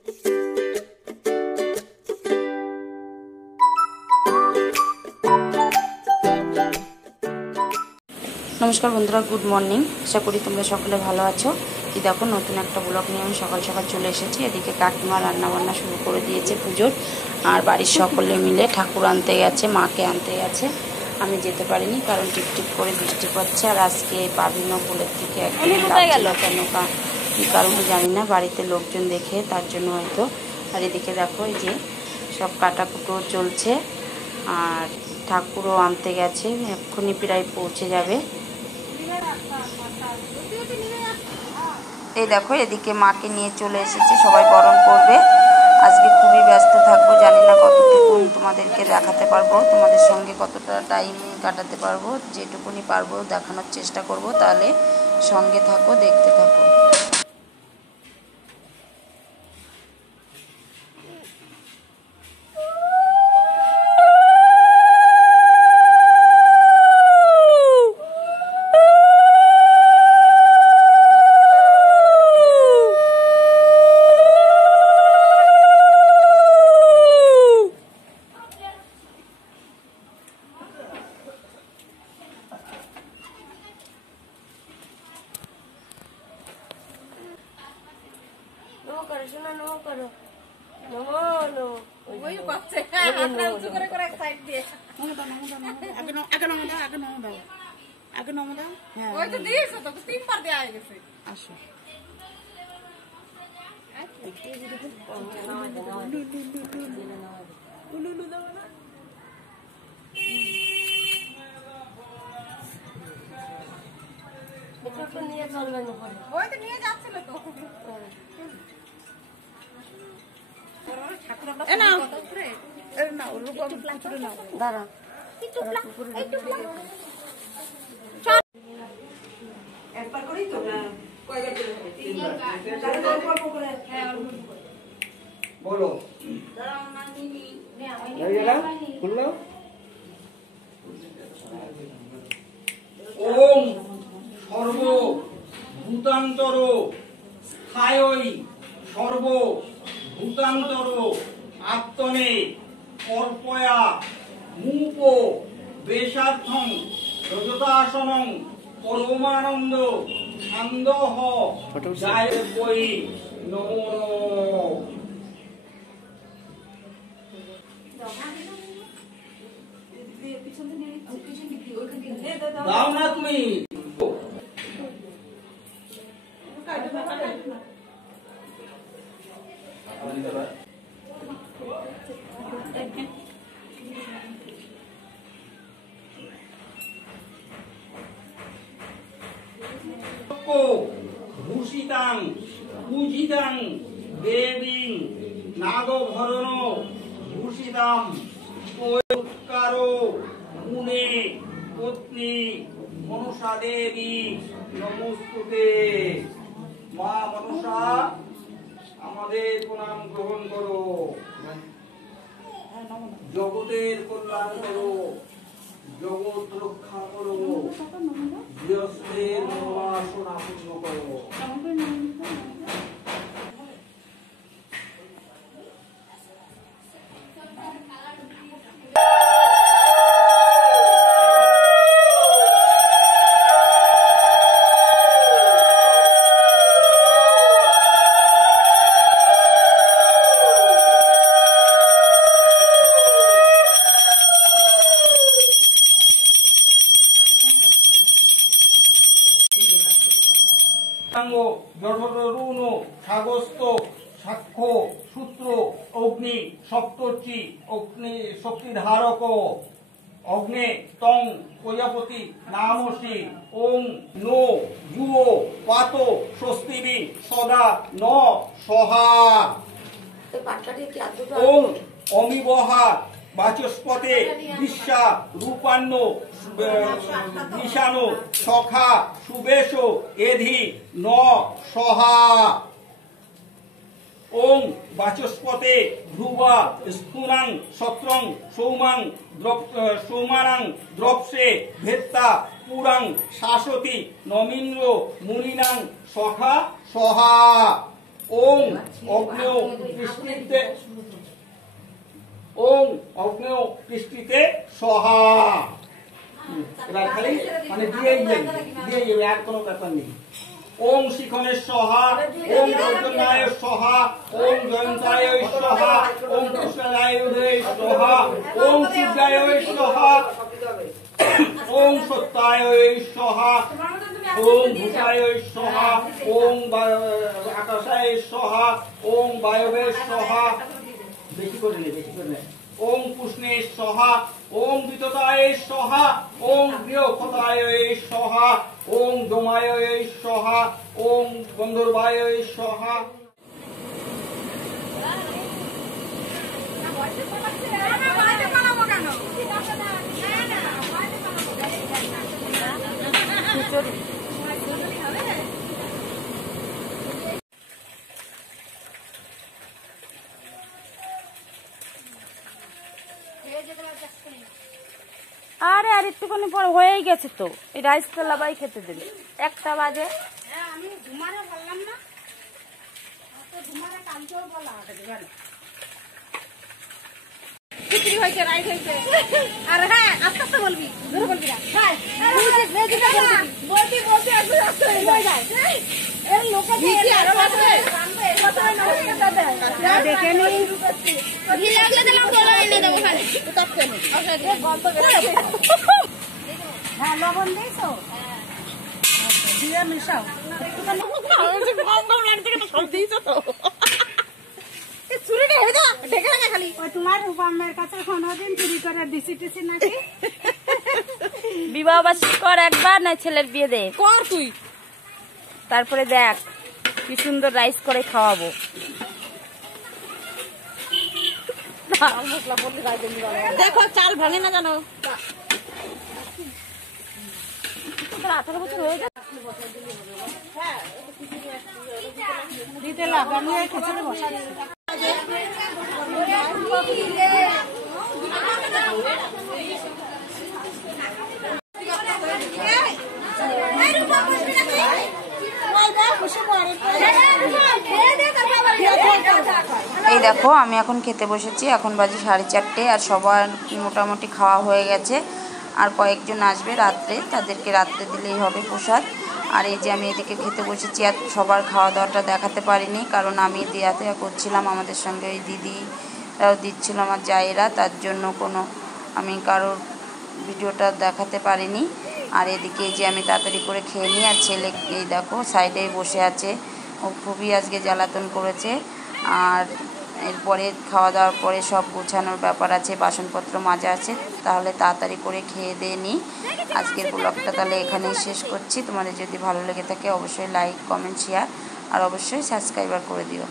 नमस्कार बंधुरा good morning आशा करी तुम्हारा सकले भालो आछो। कि देखो नतून एक ब्लग निये आमि सकाल सकाल चले एसेछि। एदिके काकिमा रान्ना बान्ना शुरू करे दिएছে पुजोर और बाड़िर सकले मिले ठाकुर आनते गेছে, माके आनते गेছে। आमि जेते पारिनि कारण टिपटिप करे बृष्टि पड़ছে और आजके पाबिनो कोलेर थेके एकदम लागছিল केन कि कारणे जानि ना, बाड़िते लोकजन देखे तार जोन्नो हयतो। और एदिके देखो এই যে सब काटाकुটো चलছে और ठाकुरो आनते गेছে, एक्षुनि प्राय पौঁছে যাবে। এই দেখো এদিকে মাকে নিয়ে চলে এসেছে, সবাই বরণ করবে। আজকে খুবই ব্যস্ত থাকবো, জানি না কতটুকু তোমাদেরকে দেখাতে পারবো, তোমাদের সঙ্গে কতটা টাইম কাটাতে পারবো। যেটুকুনি পারবো দেখানোর চেষ্টা করব, তাহলে সঙ্গে থাকো, দেখতে থাকো। बोलो ओम सर्व भूतांतर स्थायी सर्व भूतांतर आत्मने कर्पया मूपो बेशार्थं रजतासनं परमानंद छंदः जायवै नमो। দাও না তুমি ভূষিতাং পূজিতাং দেবীং নাগভরণ ভূষিতাম কারো মুনে পত্নী মনসা দেবী নমস্তুতে। মা মনসা আমাদের প্রণাম গ্রহণ করো, জগতের কল্যাণ করো, জগৎ রক্ষা করো, গৃহস্থের মনোবাসনা পূর্ণ করো। साक्ष्य सूत्र अग्नि सप्तर्षि अग्नि शक्तिधारक अग्ने तंग प्रजापति नामसि ओं नो जुओ पातो स्वस्तिबि सदा न सहा ओं अमिबहा वाचस्पते विश्वा रूपान्नो ईशानो सखा सुबेशो एधि न सहा ओं वाचस्पते ध्रुवा स्फुरं सत्रं सौमं सौमानं द्रप्से भेत्ता पुरं शासति नमीन्द्र मुनिनां सखा सहा ওং অগ্নেয় পৃষ্টিতে ওং অগ্নেয় পৃষ্টিতে সহা। এবার খালি মানে দিয়েই যাবে আর কোনো ব্যাপার নেই। ওং শিখনের সহা, ওং বৈদ্যনায় সহা, ওং জয়ন্তায় সহা, ওং কৃষ্ণায় সহা, ওং সূর্যায় সহা, ওং সত্যায় সহা, ওং ভূতায় সহা, ওং আকাশায় সহা, ওং বায়বে সহা। বেশি করে নে। ওং পুষ্ণে সহা, ওং বিততায় সহা, ওং গৃহক্ষতায় সহা, ওং যমায় সহা, ওং গন্ধর্বায় সহা। আরে আর একটুখানি পর হয়েই গেছে তো, এই রাইস লাবাই খেতে দেবে 1টা বাজে। আমি ঘুমারে বললাম না, ঘুমারে কালকেও বলা হবে খিচুড়ি হয়েছে, রাইস হয়েছে। আর হ্যাঁ আস্তে আস্তে বলবি, ধরে বলবি না। দেখে নি হ্যাঁ লবণ দিয়েছো, দিয়ে মিশাও। তোমার রূপামের কাছে কোনোদিন চুরি করে দিছি টিসি নাকি? বিবাহ বার্ষিক কর একবার, না ছেলের বিয়ে দে কর তুই, তারপরে দেখ কি সুন্দর রাইস করে খাওয়াবো। দেখো চাল ভাঙে না জানো। 18 বছর হয়ে গেছে। দিতে লাভ, আমি এই খিচুড়ি বসাচ্ছি। এই দেখো আমি এখন খেতে বসেছি, এখন বাজে 4:30, আর সবার মোটামুটি খাওয়া হয়ে গেছে। আর কয়েকজন আসবে রাত্রে, তাদেরকে রাত্রে দিলেই হবে প্রসাদ। আর এই যে আমি এদিকে খেতে বসেছি, আর সবার খাওয়া দাওয়াটা দেখাতে পারিনি, কারণ আমি দেয়া করছিলাম, আমাদের সঙ্গে ওই দিদিরাও দিচ্ছিল, আমার জায়েরা, তার জন্য আমি কারোর ভিডিওটা দেখাতে পারিনি। আর এদিকে যে আমি তাড়াতাড়ি করে খেয়ে নিই, আর ছেলে এই দেখো সাইডেই বসে আছে, ও খুবই আজকে জ্বালাতন করেছে। আর এরপরে খাওয়া দাওয়ার পরে সব গোছানোর ব্যাপার আছে, বাসনপত্র মাজা আছে, তাহলে তাড়াতাড়ি করে খেয়ে দিয়ে নিই। আজকের ব্লগটা তাহলে এখানেই শেষ করছি। তোমাদের যদি ভালো লেগে থাকে অবশ্যই লাইক, কমেন্ট, শেয়ার আর অবশ্যই সাবস্ক্রাইবার করে দিও।